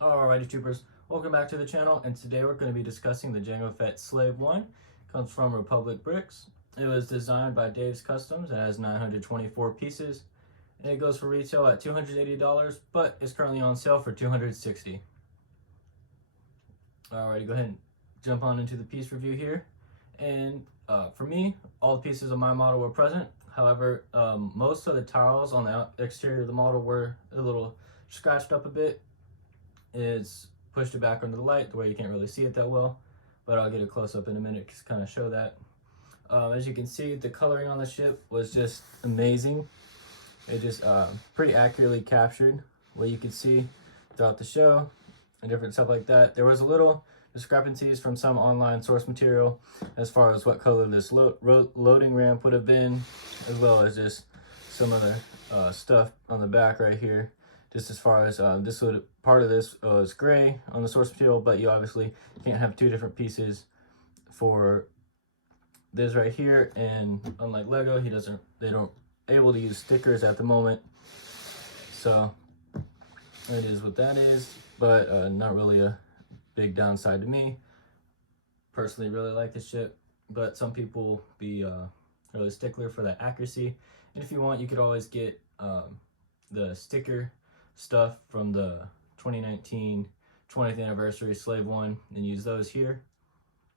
Alrighty troopers, welcome back to the channel, and today we're going to be discussing the Jango Fett Slave 1. Comes from Republic Bricks. It was designed by Dave's Customs. It has 924 pieces, and it goes for retail at $280, but it's currently on sale for $260. Alrighty, go ahead and jump on into the piece review here. And for me, all the pieces of my model were present. However, most of the tiles on the exterior of the model were a little scratched up a bit. It's pushed it back under the light the way you can't really see it that well, but I'll get a close up in a minute to kind of show that. As you can see, the coloring on the ship was just amazing. It just pretty accurately captured what you could see throughout the show and different stuff like that. There was a little discrepancies from some online source material as far as what color this loading ramp would have been, as well as just some other stuff on the back right here. Just as far as part of this was gray on the source material, but you obviously can't have two different pieces for this right here. And unlike Lego, they don't able to use stickers at the moment, so it is what that is. But not really a big downside to me. Personally, really like this ship, but some people be really stickler for that accuracy. And if you want, you could always get the sticker stuff from the 2019 20th anniversary Slave 1 and use those here,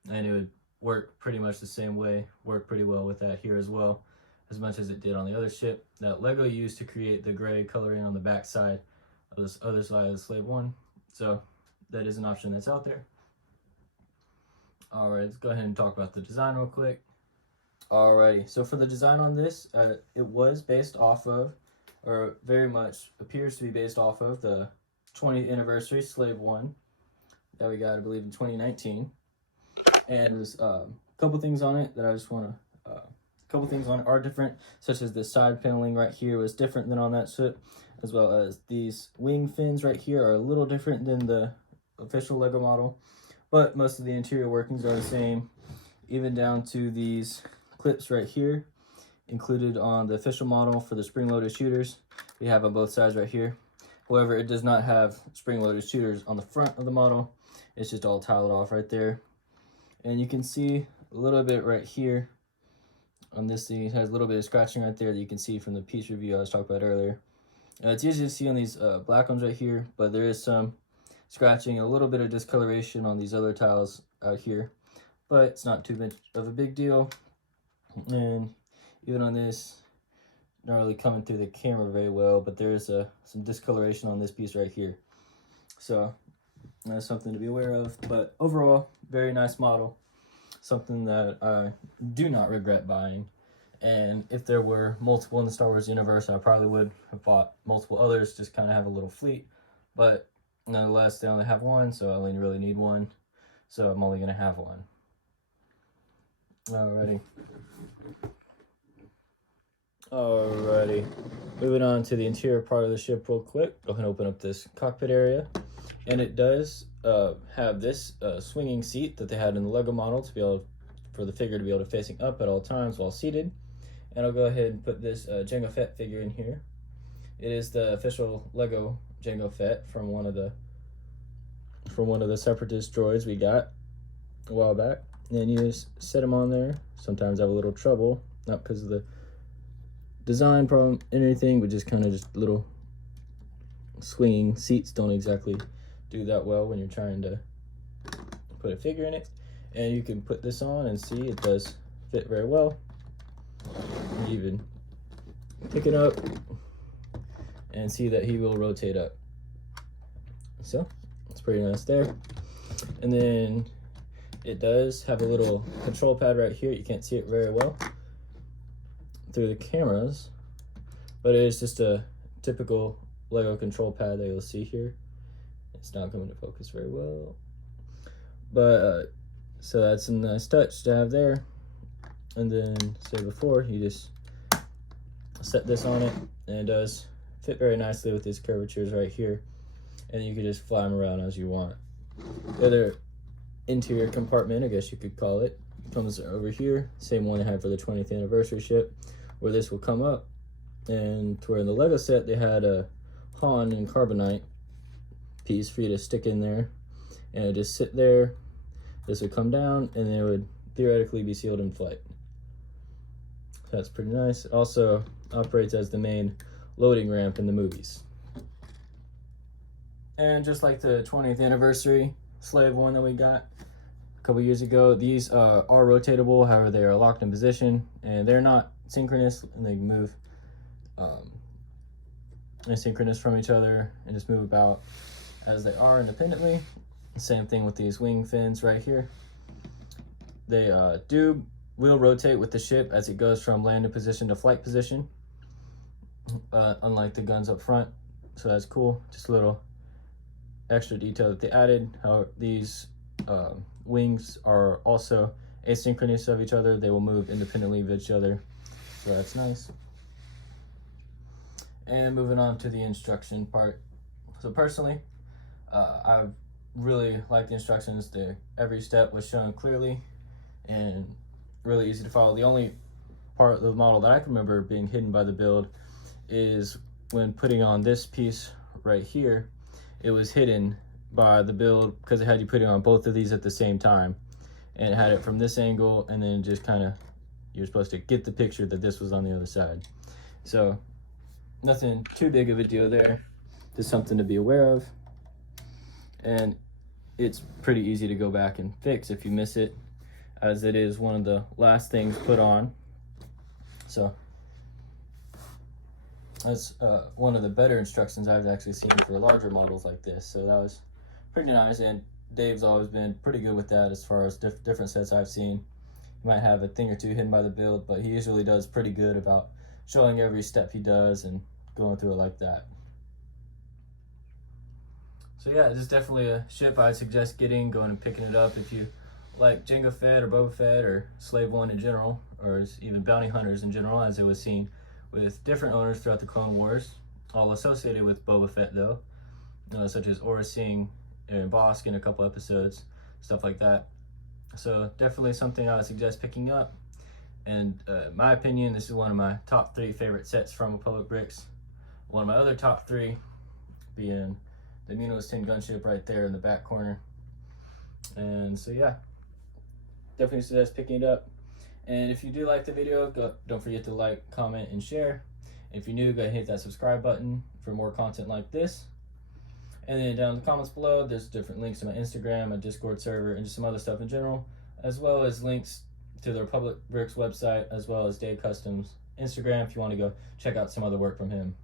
and it would work pretty much the same way, work pretty well with that here as well, as much as it did on the other ship that Lego used to create the gray coloring on the back side of this other side of the Slave 1. So that is an option that's out there. Alright, let's go ahead and talk about the design real quick. Alrighty, so for the design on this, it was based off of, or very much appears to be based off of, the 20th anniversary Slave 1 that we got, I believe, in 2019. And there's a couple things on it that I just want to, a couple things on it are different, such as the side paneling right here was different than on that ship, as well as these wing fins right here are a little different than the official Lego model, but most of the interior workings are the same, even down to these clips right here included on the official model for the spring-loaded shooters. We have on both sides right here. However, it does not have spring-loaded shooters on the front of the model. It's just all tiled off right there. And you can see a little bit right here on this thing. It has a little bit of scratching right there that you can see from the piece review I was talking about earlier. It's easy to see on these black ones right here, but there is some scratching, a little bit of discoloration on these other tiles out here, but it's not too much of a big deal. And even on this, not really coming through the camera very well, but there is some discoloration on this piece right here. So that's something to be aware of. But overall, very nice model. Something that I do not regret buying. And if there were multiple in the Star Wars universe, I probably would have bought multiple others, just kind of have a little fleet. But nonetheless, they only have one, so I only really need one. So I'm only going to have one. Alrighty, moving on to the interior part of the ship real quick. Go ahead and open up this cockpit area, and it does have this swinging seat that they had in the Lego model to be able for the figure to be able to facing up at all times while seated. And I'll go ahead and put this Jango Fett figure in here. It is the official Lego Jango Fett from one of the Separatist droids we got a while back. And you just set them on there. Sometimes I have a little trouble, not because of the design problem and anything, but just kind of just little swinging seats don't exactly do that well when you're trying to put a figure in it. And you can put this on and see it does fit very well. You even pick it up and see that he will rotate up. So it's pretty nice there. And then it does have a little control pad right here. You can't see it very well through the cameras, but it is just a typical Lego control pad that you'll see here. It's not going to focus very well, but so that's a nice touch to have there. And then, say before, you just set this on it, and it does fit very nicely with these curvatures right here, and you can just fly them around as you want. The other interior compartment, I guess you could call it, comes over here, same one they had for the 20th anniversary ship, where this will come up, and to where in the Lego set they had a Han and Carbonite piece for you to stick in there, and it just sit there. This would come down, and it would theoretically be sealed in flight. That's pretty nice. It also operates as the main loading ramp in the movies. And just like the 20th anniversary Slave one that we got a couple years ago, these are rotatable. However, they are locked in position, and they're not synchronous, and they move asynchronous from each other and just move about as they are independently. Same thing with these wing fins right here. They will rotate with the ship as it goes from landing position to flight position, unlike the guns up front. So that's cool. Just a little extra detail that they added. How these wings are also asynchronous of each other. They will move independently of each other. So that's nice. And moving on to the instruction part. So personally, I really like the instructions. Every step was shown clearly and really easy to follow. The only part of the model that I can remember being hidden by the build is when putting on this piece right here. It was hidden by the build because it had you putting on both of these at the same time, and it had it from this angle, and then just kind of you're supposed to get the picture that this was on the other side. So nothing too big of a deal there, just something to be aware of, and it's pretty easy to go back and fix if you miss it, as it is one of the last things put on. So that's one of the better instructions I've actually seen for larger models like this. So that was pretty nice, and Dave's always been pretty good with that as far as different sets I've seen. He might have a thing or two hidden by the build, but he usually does pretty good about showing every step he does and going through it like that. So yeah, this is definitely a ship I'd suggest going and picking it up if you like Jango Fett or Boba Fett or Slave One in general, or even Bounty Hunters in general, as it was seen with different owners throughout the Clone Wars, all associated with Boba Fett though, such as Aurra Sing and Bosk in a couple episodes, stuff like that. So definitely something I would suggest picking up. And in my opinion, this is one of my top 3 favorite sets from Republic Bricks. One of my other top 3 being the Minos 10 gunship right there in the back corner. And so yeah, definitely suggest picking it up. And if you do like the video, don't forget to like, comment, and share. If you're new, go ahead and hit that subscribe button for more content like this. And then down in the comments below, there's different links to my Instagram, my Discord server, and just some other stuff in general, as well as links to the Republic Bricks website, as well as Dave Custom's Instagram if you want to go check out some other work from him.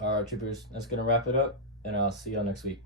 All right, troopers, that's going to wrap it up, and I'll see y'all next week.